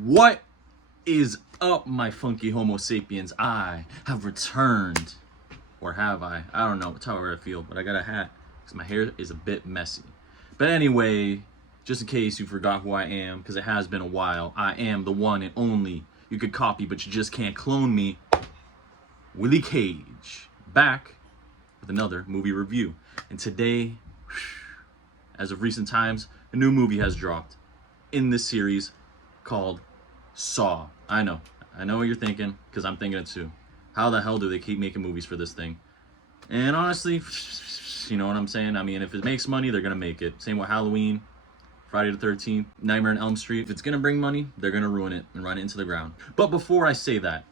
What is up, my funky Homo sapiens? I have returned. Or have I? I don't know. It's however I feel. But I got a hat because my hair is a bit messy. But anyway, just in case you forgot who I am, because it has been a while, I am the one and only you could copy, but you just can't clone me, Willie Cage. Back with another movie review. And today, as of recent times, a new movie has dropped in this series called Saw. I know what you're thinking, because I'm thinking it too. How the hell do they keep making movies for this thing? And honestly, you know what I'm saying? I mean, if it makes money, they're gonna make it. Same with Halloween, Friday the 13th, Nightmare on Elm Street. If it's gonna bring money, they're gonna ruin it and run it into the ground. But before I say that,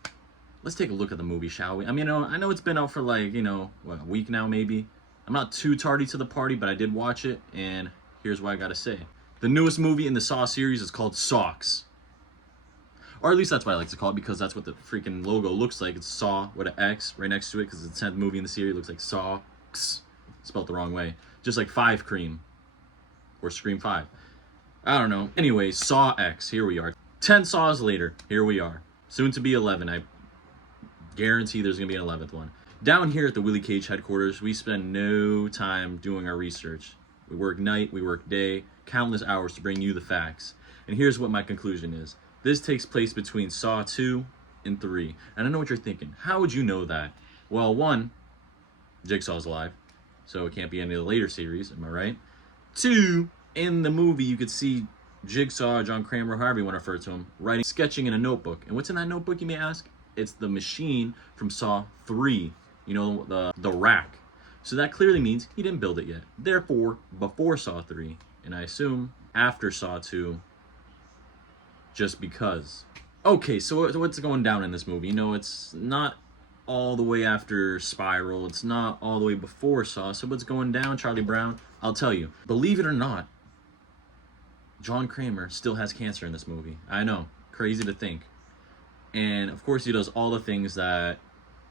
let's take a look at the movie, shall we? I mean, I know it's been out for like, what, a week now maybe. I'm not too tardy to the party, but I did watch it, and here's what I gotta say. The newest movie in the Saw series is called Sawx. Or at least that's what I like to call it, because that's what the freaking logo looks like. It's Saw with an X right next to it, because it's the 10th movie in the series. It looks like Sawx, spelled the wrong way. Just like Five Cream, or Scream 5. I don't know. Anyway, Saw X, here we are. 10 Saws later, here we are. Soon to be 11. I guarantee there's going to be an 11th one. Down here at the Willie Cage headquarters, we spend no time doing our research. We work night, we work day, countless hours to bring you the facts. And here's what my conclusion is. This takes place between Saw 2 and 3. And I know what you're thinking. How would you know that? Well, one, Jigsaw's alive, so it can't be any of the later series, am I right? Two, in the movie you could see Jigsaw, John Kramer, however you want to refer to him, sketching in a notebook. And what's in that notebook, you may ask? It's the machine from Saw 3. You know, the rack. So that clearly means he didn't build it yet. Therefore, before Saw 3, and I assume after Saw 2, just because. Okay, so what's going down in this movie? You know, it's not all the way after Spiral. It's not all the way before Saw. So what's going down, Charlie Brown? I'll tell you. Believe it or not, John Kramer still has cancer in this movie. I know. Crazy to think. And, of course, he does all the things that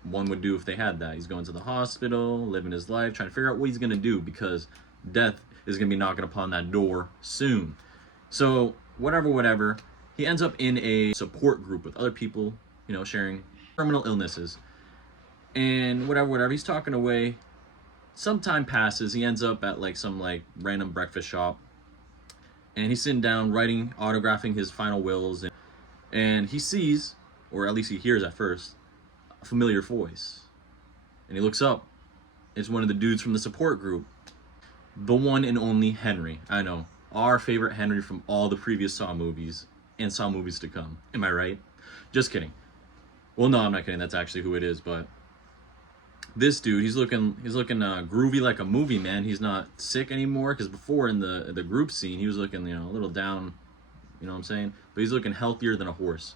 one would do if they had that. He's going to the hospital, living his life, trying to figure out what he's going to do, because death is going to be knocking upon that door soon. So, whatever. He ends up in a support group with other people, sharing terminal illnesses. And whatever, he's talking away. Some time passes. He ends up at some random breakfast shop. And he's sitting down, writing, autographing his final wills. And he sees, or at least he hears at first, a familiar voice. And he looks up. It's one of the dudes from the support group. The one and only Henry. I know. Our favorite Henry from all the previous Saw movies. And Saw movies to come. Am I right? Just kidding. Well, no, I'm not kidding. That's actually who it is. But this dude, he's looking groovy like a movie, man. He's not sick anymore. Because before in the group scene, he was looking, a little down. You know what I'm saying? But he's looking healthier than a horse.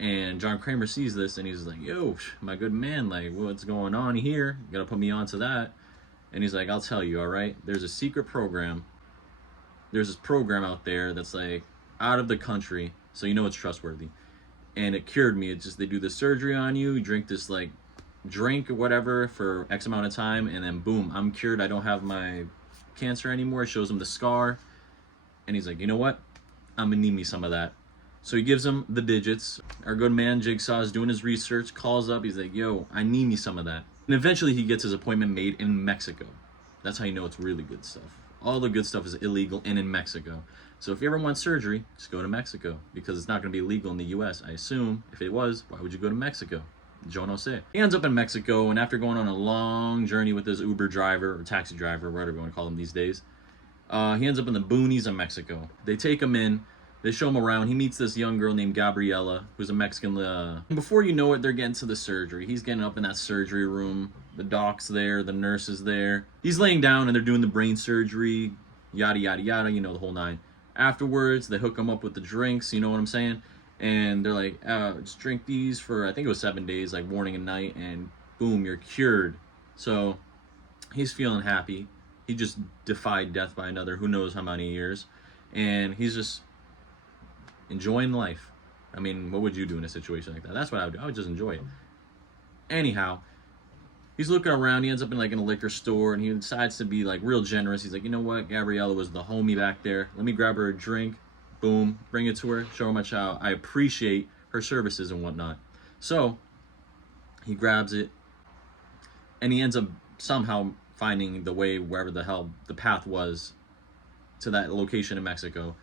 And John Kramer sees this, and he's like, "Yo, my good man, what's going on here? You gotta put me onto that." And he's like, "I'll tell you, all right? There's a secret program. There's this program out there that's out of the country, so it's trustworthy. And it cured me. It's just they do the surgery on you, drink this drink or whatever for X amount of time, and then boom, I'm cured. I don't have my cancer anymore." It shows him the scar, and he's like, "You know what? I'm gonna need me some of that." So he gives him the digits. Our good man Jigsaw is doing his research, calls up, he's like, "Yo, I need me some of that." And eventually he gets his appointment made in Mexico. That's how you know it's really good stuff. All the good stuff is illegal and in Mexico. So if you ever want surgery, just go to Mexico, because it's not going to be illegal in the US. I assume if it was, why would you go to Mexico? Yo no sé. He ends up in Mexico, and after going on a long journey with his Uber driver or taxi driver, whatever you want to call them these days, he ends up in the boonies of Mexico. They take him in. They show him around. He meets this young girl named Gabriella, who's a Mexican. Before you know it, they're getting to the surgery. He's getting up in that surgery room. The doc's there. The nurse is there. He's laying down, and they're doing the brain surgery. Yada, yada, yada. The whole nine. Afterwards, they hook him up with the drinks. You know what I'm saying? And they're like, just drink these for, I think it was 7 days, morning and night. And boom, you're cured. So he's feeling happy. He just defied death by another who knows how many years. And he's just enjoying life. I mean, what would you do in a situation like that? That's what I would do. I would just enjoy it. Anyhow, he's looking around. He ends up in a liquor store, and he decides to be real generous. He's like, "You know what? Gabriella was the homie back there. Let me grab her a drink. Boom, bring it to her, show her much how I appreciate her services and whatnot. So he grabs it, and he ends up somehow finding the way wherever the hell the path was to that location in Mexico.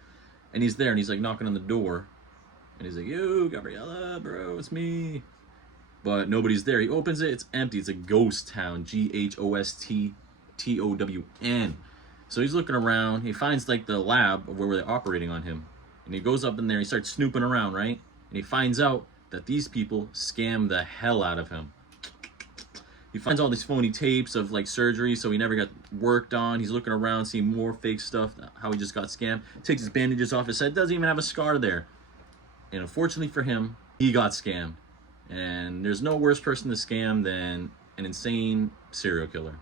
And he's there, and he's like knocking on the door, and he's like, "Yo, Gabriella, bro, it's me." But nobody's there. He opens it, it's empty. It's a ghost town. GHOSTTOWN. So he's looking around. He finds like the lab of where they're operating on him. And he goes up in there, he starts snooping around, right? And he finds out that these people scam the hell out of him. He finds all these phony tapes of like surgery, so he never got worked on. He's looking around, seeing more fake stuff, how he just got scammed. Takes his bandages off his head, doesn't even have a scar there. And unfortunately for him, he got scammed. And there's no worse person to scam than an insane serial killer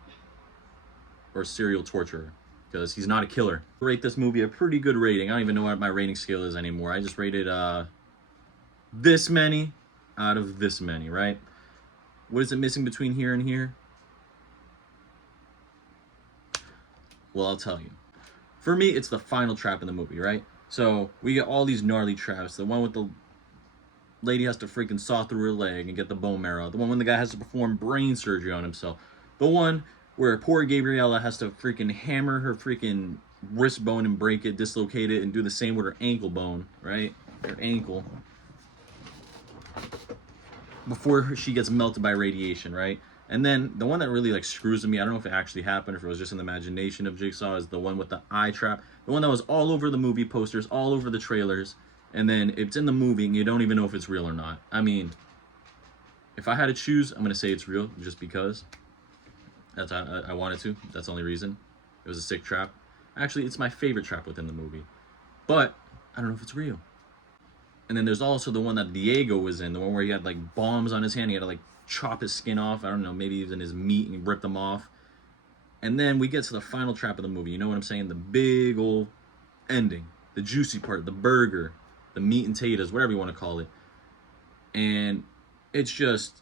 or serial torturer, because he's not a killer. I rate this movie a pretty good rating. I don't even know what my rating scale is anymore. I just rated this many out of this many, right? What is it missing between here and here? Well, I'll tell you. For me, it's the final trap in the movie, right? So we get all these gnarly traps. The one with the lady has to freaking saw through her leg and get the bone marrow out. The one when the guy has to perform brain surgery on himself. The one where poor Gabriella has to freaking hammer her freaking wrist bone and break it, dislocate it, and do the same with her ankle bone, right? Her ankle. Before she gets melted by radiation, right? And then the one that really like screws with me, I don't know if it actually happened or if it was just in the imagination of Jigsaw, is the one with the eye trap. The one that was all over the movie posters, all over the trailers. And then it's in the movie and you don't even know if it's real or not. I mean, if I had to choose, I'm going to say it's real just because. That's I wanted to. That's the only reason. It was a sick trap. Actually, it's my favorite trap within the movie. But I don't know if it's real. And then there's also the one that Diego was in, the one where he had like bombs on his hand. He had to like chop his skin off. I don't know, maybe even his meat, and he ripped them off. And then we get to the final trap of the movie. You know what I'm saying? The big old ending, the juicy part, the burger, the meat and taters, whatever you want to call it. And it's just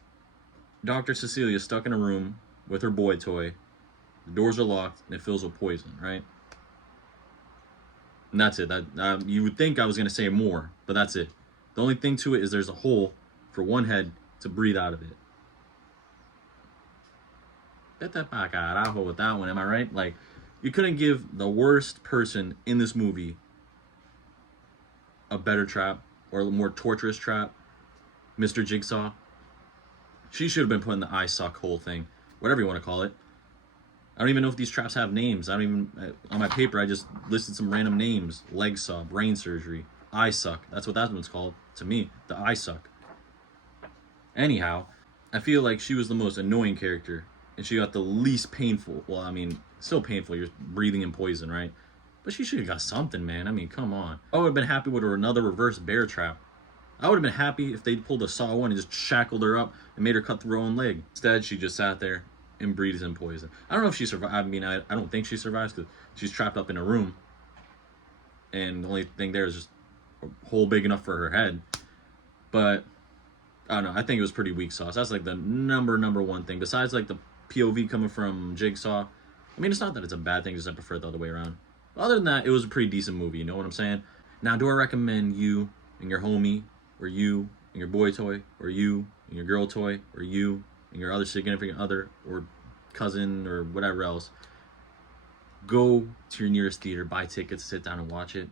Dr. Cecilia stuck in a room with her boy toy. The doors are locked and it fills with poison, right? And that's it. You would think I was going to say more, but that's it. The only thing to it is there's a hole for one head to breathe out of it. Get that back out with that one, am I right? Like, you couldn't give the worst person in this movie a better trap or a more torturous trap. Mr. Jigsaw. She should have been put in the eye suck hole thing. Whatever you want to call it. I don't even know if these traps have names. I don't even, on my paper, I just listed some random names. Leg saw, brain surgery, eye suck. That's what that one's called to me, the eye suck. Anyhow, I feel like she was the most annoying character, and she got the least painful. Well, I mean, still painful. You're breathing in poison, right? But she should have got something, man. I mean, come on. I would have been happy with another reverse bear trap. I would have been happy if they pulled a Saw 1 and just shackled her up and made her cut through her own leg. Instead, she just sat there and breathes in poison. I don't know if she survived. I mean, I don't think she survives because she's trapped up in a room. And the only thing there is just a hole big enough for her head. But, I don't know. I think it was pretty weak sauce. That's like the number one thing. Besides like the POV coming from Jigsaw. I mean, it's not that it's a bad thing, just I prefer it the other way around. Other than that, it was a pretty decent movie. You know what I'm saying? Now, do I recommend you and your homie, or you and your boy toy, or you and your girl toy, or you and your other significant other, or cousin, or whatever else, go to your nearest theater, buy tickets, sit down and watch it?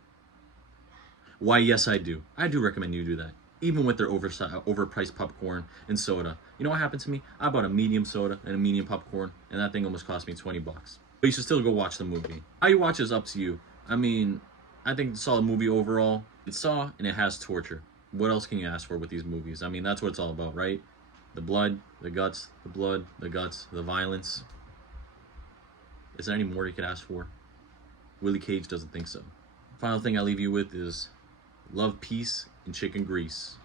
Why, yes, I do. I do recommend you do that. Even with their overpriced popcorn and soda. You know what happened to me? I bought a medium soda and a medium popcorn, and that thing almost cost me $20. But you should still go watch the movie. How you watch is up to you. I mean, I think it's a solid movie overall. It's Saw, and it has torture. What else can you ask for with these movies? I mean, that's what it's all about, right? The blood, the guts, the blood, the guts, the violence. Is there any more you could ask for? Willie Cage doesn't think so. Final thing I leave you with is love, peace, and chicken grease.